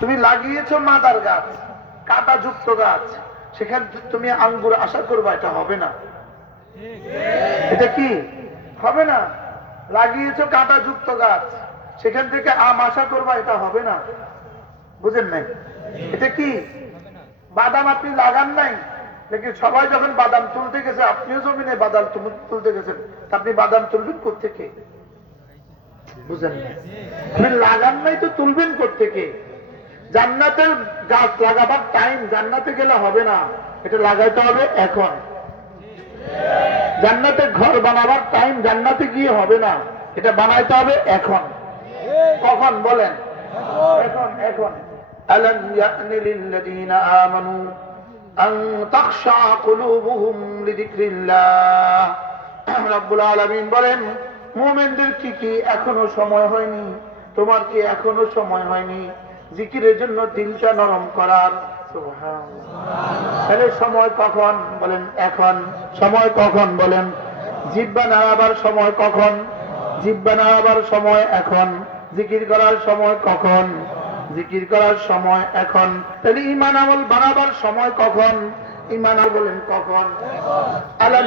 তুমি লাগিয়েছো মাদার গাছ কাটা যুক্ত গাছ। সেখান তুমি আঙ্গুর আশা করবা, এটা হবে না। এটা কি? হবে না? লাগিয়েছো কাটা যুক্ত গাছ, সেখান থেকে আম আশা করবা, এটা হবে না। বুঝেন নাই? এটা কি? বাদাম আপনি লাগান নাই? লেকিন সবাই যখন বাদাম তুলতে গেছে, আপনিও জমিনে বাদাম তুল- তুলতে গেছেন আপনি বাদাম তুলবেন কোথেকে বুঝেন না আপনি লাগান নাই তো তুলবেন কোথেকে জান্নাতের গাছ লাগাবার টাইম জান্নাতে গেলে হবে না এটা লাগাইতে হবে এখন জান্নাতে ঘর বানাবার টাইম জান্নাতে গিয়ে হবে না এটা বানাইতে হবে এখন কখন বলেন এখন এখন ألم يأن للذين آمنوا أن تخشع قلوبهم لذكر الله রব্বুল আলামিন বলেন মুমিনদের কি কি এখনো সময় হয়নি তোমার কি এখনো সময় হয়নি জিকিরের জন্য দিলটা নরম করার। তাহলে সময় কখন বলেন, এখন। সময় কখন বলেন, জিব্বা নাড়াবার সময় কখন? জিব্বা নাড়াবার সময় এখন। জিকির করার সময় কখন? জিকির করার সময় এখন। তাহলে ইমান আমল বাড়াবার সময় কখন? ইমান বলেন কখন? আলাম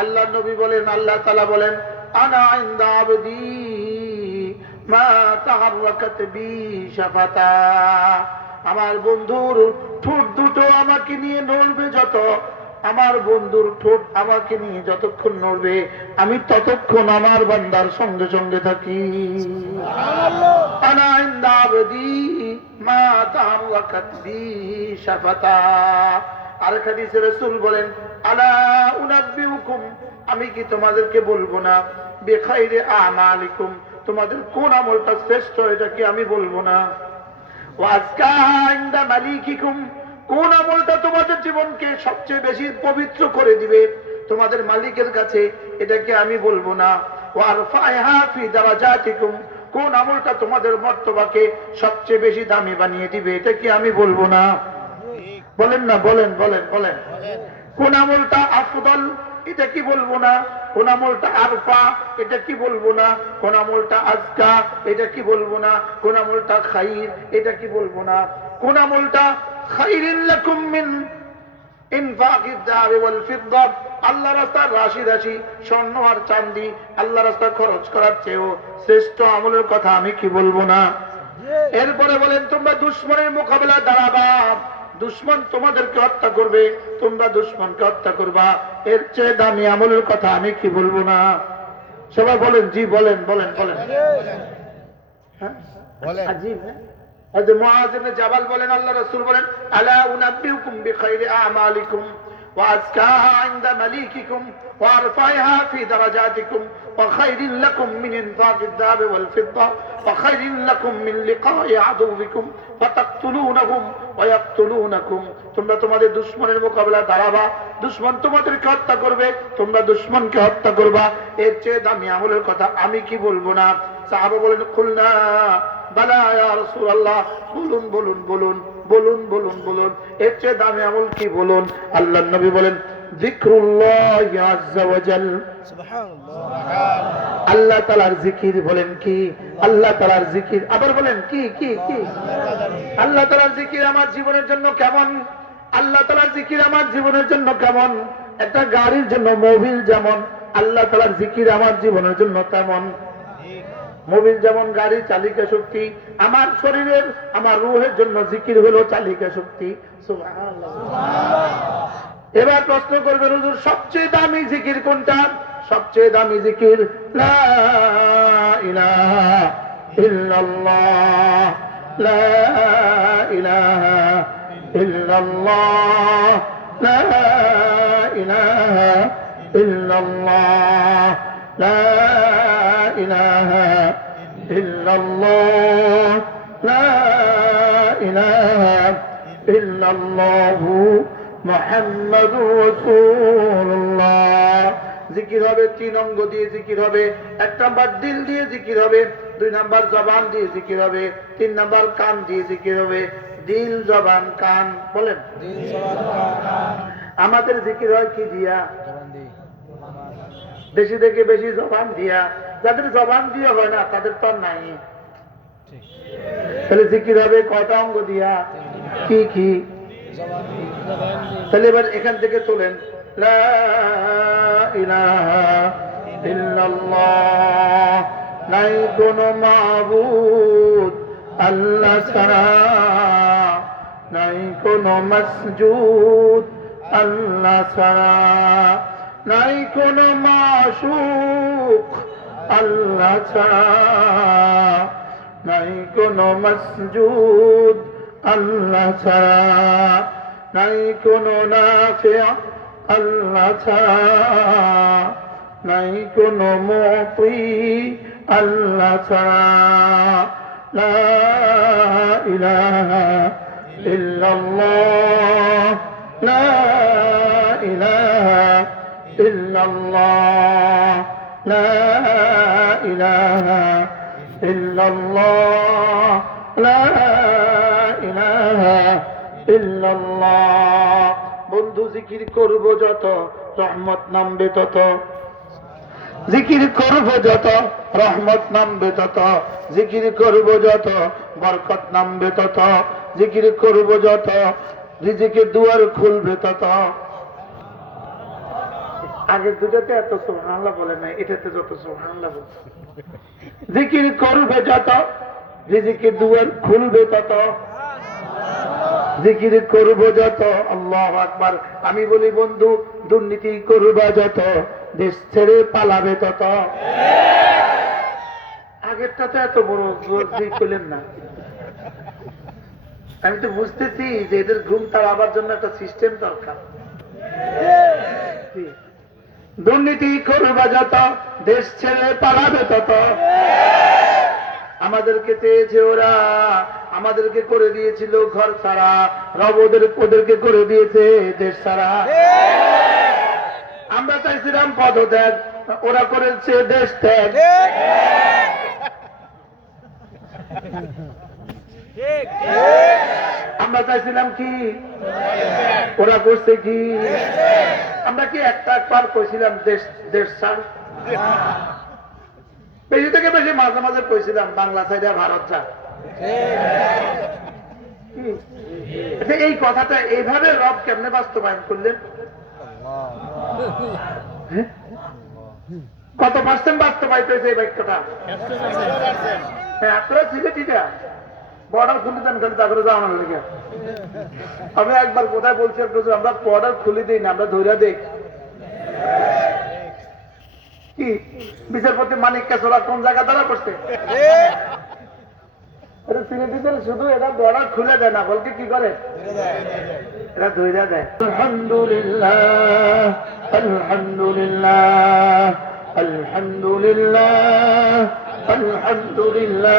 আল্লাহ নবী বলেন আল্লাহ তালা বলেন আনা ইন্দা আবদি মা তাহাররাকাত বি শাফাতা। আমার বন্ধুর ঠোঁট দুটো আমাকে নিয়ে নড়বে যত আমার বন্ধুর ঠোঁট আমাকে নিয়ে যতক্ষণ নড়বে আমি ততক্ষণ আমার বান্দার সঙ্গে সঙ্গে থাকি। আনা ইন্দা আবদি আমি কি তোমাদেরকে বলব না? বেখাইরে আমালিকুম, তোমাদের কোন আমলটা শ্রেষ্ঠ এটা কি আমি বলব না? কোন আমলটা তোমাদের জীবনকে সবচেয়ে বেশি পবিত্র করে দিবে? তোমাদের মালিকের কাছে এটাকে আমি বলব না? কোন আমলটা তোমাদের মর্তবাকে সবচেয়ে বেশি দামি বানিয়ে দিবে, এটা কি আমি বলব না? বলেন না, বলেন বলেন বলেন। কোন আমলটা আফদল, এটা কি বলব না? কোন আমলটা আরফা, এটা কি বলব না? কোন আমলটা আজকা, এটা কি বলব না? কোন আমলটা খাইর, এটা কি বলব না? কোন আমলটা খাইরিন লাকুম মিন ইনফাকিদ যাহাবি ওয়াল ফিদ্দা আল্লাহ রাস্তায় রাশি রাশি স্বর্ণ আর চাঁদি আল্লাহ রাস্তায় খরচ করার চেয়েও শ্রেষ্ঠ আমলের কথা আমি কি বলব না এরপরে বলেন তোমরা দুশ্মনের মোকাবেলায় দাঁড়াবা দুশ্মন তোমাদেরকে হত্যা করবে তোমরা দুশ্মনকে হত্যা করবা এর চেয়ে দামি আমলের কথা আমি কি বলব না সবাই বলেন জি বলেন বলেন বলেন হ্যাঁ? বলেন। আজীব, হ্যাঁ? এই যে মুআজ ইবনে জাবাল বলেন আল্লাহ রাসূল বলেন আলা উনাব্বিউকুম বিখাইরি আমালিকুম وأزكاها عند مليككم وأرفعها في درجاتكم وخير لكم من إنفاق الذهب والفضة وخير لكم من لقاء عدوكم فتقتلونهم ويقتلونكم তোমরা তোমাদের দুশ্মনের মোকাবেলা দাঁড়াবা দুশ্মন তোমাদেরকে হত্যা করবে তোমরা দুশ্মনকে হত্যা করবা এর চেয়ে দামি আমলের কথা আমি কি বলবো না সাহাবা বলেন খুলনা বালা বলুন বলুন বলুন বলুন বলুন বলুন এর চেয়ে দামি আমল কি বলুন? আল্লাহ নবী বলেন আল্লাহ তালার জিকির বলেন কি? আল্লাহ তালার জিকির আবার বলেন কি কি কি? আল্লাহ তালার জিকির আমার জীবনের জন্য কেমন? আল্লাহ তালার জিকির আমার জীবনের জন্য কেমন? একটা গাড়ির জন্য মোবিল যেমন আল্লাহ তালার জিকির আমার জীবনের জন্য তেমন। মুমিন যেমন গাড়ি, চালিকা শক্তি, আমার শরীরের, আমার রুহের জন্য জিকির হলো চালিকা শক্তি। এবার প্রশ্ন করবেন হুজুর, সবচেয়ে দামি জিকির কোনটা? সবচেয়ে দামি জিকির, লা ইলাহা ইল্লাল্লাহ। লা إلا الله لا إله إلا الله محمد رسول الله জিকির হবে তিন অঙ্গ দিয়ে জিকির হবে এক নাম্বার দিল দিয়ে জিকির হবে দুই নাম্বার জবান দিয়ে জিকির হবে তিন নাম্বার কান দিয়ে জিকির হবে দিল জবান কান বলেন আমাদের জিকির হয় কি দিয়া বেশি থেকে বেশি জবান দিয়া যাদের জবান দিয়ে হয় না তাদের তো নাই। তাহলে জিকির হবে কয়টা অঙ্গ দিয়া? কি কি? তাহলে এবার এখান থেকে ইল্লাল্লাহ। নাই কোন মাবুদ আল্লাহ ছাড়া। নাই কোন মসজুদ আল্লাহ ছাড়া। নাই কোন মাসুক আল্লাহ ছাড়া নাই কোন মসজুদ আল্লাহ ছাড়া। নাই কোন নাফিয়া আল্লাহ ছাড়া। নাই কোন মতি আল্লাহ ছাড়া। লা ইলাহা ইল্লাল্লাহ। ইলাহা ইল্লাল্লাহ, লা ইলাহা ইল্লাল্লাহ। বন্ধু, জিকির করব যত, রহমত নামবে তত। জিকির করব যত, রহমত নামবে তত। জিকির করব যত, বরকত নামবে তত। জিকির করব যত, রিজিকের দুয়ার খুলবে তত। আগের দুটাতে এত সোহানলা বলে না এটাতে যত সোহানলা বলছে। জিকির করবে যত, রিজিকের দুয়ার খুলবে তত। জিকির করব যত, আল্লাহ আকবার। আমি বলি, বন্ধু, দুর্নীতি করবা যত, দেশ ছেড়ে পালাবে তত। আগেরটা তো এত বড় করলেন না। আমি তো বুঝতেছি যে এদের ঘুম তাড়াবার জন্য একটা সিস্টেম দরকার? দুর্নীতি করবা যত, দেশ ছেড়ে পালাবে তত। আমাদেরকে চেয়েছে ওরা, আমাদেরকে করে দিয়েছিল ঘর ছাড়া রব ওদের ওদেরকে করে দিয়েছে দেশ ছাড়া। আমরা চাইছিলাম পদত্যাগ, ওরা করেছে দেশ ত্যাগ। আমরা চাইছিলাম কি? ওরা করছে কি? আমরা কি একটা একবার কইছিলাম দেশ দেশ ছাড়? বেশি থেকে বেশি মাঝে মাঝে কইছিলাম বাংলা সাইডে ভারত যা আচ্ছা, এই কথাটা এইভাবে রব কেমনে বাস্তবায়ন করলেন? হ্যাঁ? কত পার্সেন্ট বাস্তবায়িত হয়েছে এই বাক্যটা? হ্যাঁ আপনারা ছিলে ঠিক বর্ডার খুলে দেন খালি তারপরে যাও আমার লেগে আমি একবার কোথায় বলছি আমরা বর্ডার খুলে দিই না, আমরা ধৈর্য দেই। কি? বিচারপতি মানিক কেশরা কোন জায়গা দ্বারা করছে? শুধু এটা বর্ডার খুলে দেয় না, বলকে কি করে? এটা ধৈর্য দেয়। আলহামদুলিল্লাহ আলহামদুলিল্লাহ আলহামদুলিল্লাহ আলহামদুলিল্লাহ।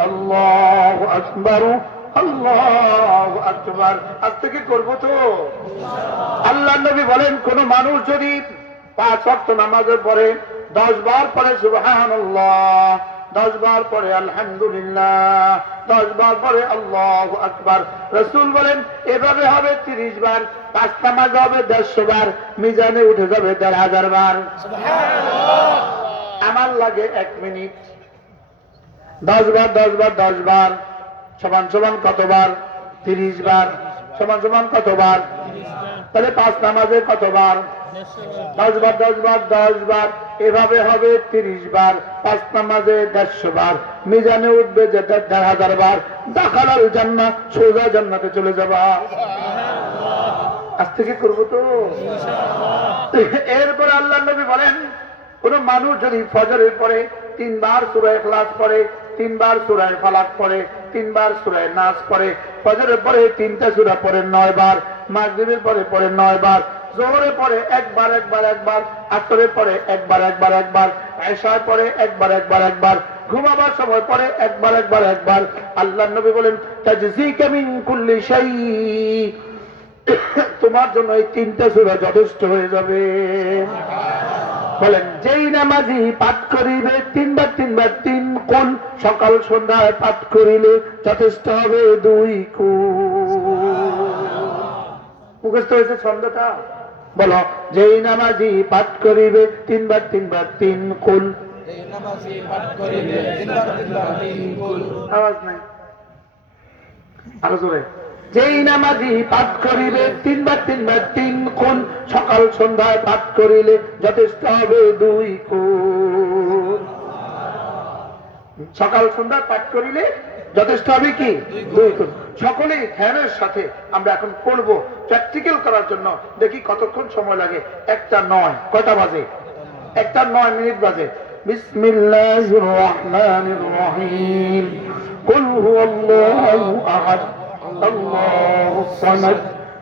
আল্লাহ আকবার আজ থেকে করব তো? আল্লাহ নবী বলেন কোন মানুষ যদি পাঁচ ওয়াক্ত নামাজের পরে দশ বার পরে সুবহানাল্লাহ দশ বার পরে আলহামদুলিল্লাহ দশ বার পরে আল্লাহ আকবার। রসুল বলেন এভাবে হবে তিরিশ বার পাঁচ নামাজ হবে দেড়শো বার মিজানে উঠে যাবে দেড় হাজার বার। আমার লাগে এক মিনিট। দশ বার দশ বার দশ বার সমান সমান কতবার? তিরিশ বার সমান সমান কতবার? তাহলে পাঁচ নামাজে কতবার? দশ বার দশ বার দশ বার এভাবে হবে তিরিশ বার পাঁচ নামাজে দেড়শো বার মিজানে উঠবে যে দেড় হাজার বার দাখালাল জান্নাত সোজা জান্নাতে চলে যাবা। আজ থেকে করব তো? এরপরে আল্লাহ নবী বলেন, কোন মানুষ যদি ফজরের পরে তিনবার সুরায় ক্লাস পড়ে তিনবার সুরায় ফালাক পড়ে, তিনবার সুরায় নাচ পড়ে, ফজরের পরে তিনটা সুরা পড়ে নয় বার, মাগরিবের পরে পড়ে নয় বার জোহরে পরে একবার একবার একবার, আসরের পরে একবার একবার একবার এশার পরে একবার একবার একবার, ঘুমাবার সময় পরে একবার একবার একবার। আল্লাহ নবী বলেন তোমার জন্য এই তিনটা সুরা যথেষ্ট হয়ে যাবে। বলেন যেই নামাজি পাঠ করিবে তিনবার তিনবার তিন কোন সকাল সন্ধ্যায় পাঠ করিলে যথেষ্ট হবে দুই মুখস্থ হয়েছে ছন্দটা? বলো যেই নামাজি পাঠ করিবে তিনবার তিনবার তিন কুল আওয়াজ নাই। আরও জোরে। যেই নামাজি পাঠ করিবে তিনবার তিনবার তিন কোন সকাল সন্ধ্যায় পাঠ করিলে যথেষ্ট হবে দুই সকাল সন্ধ্যায় পাঠ করিলে যথেষ্ট হবে কি? দুই কোণ সকলেই ধ্যানের সাথে আমরা এখন করব প্র্যাকটিক্যাল করার জন্য। দেখি কতক্ষণ সময় লাগে। একটা নয়। কয়টা বাজে? একটা নয় মিনিট বাজে। বিসমিল্লাহ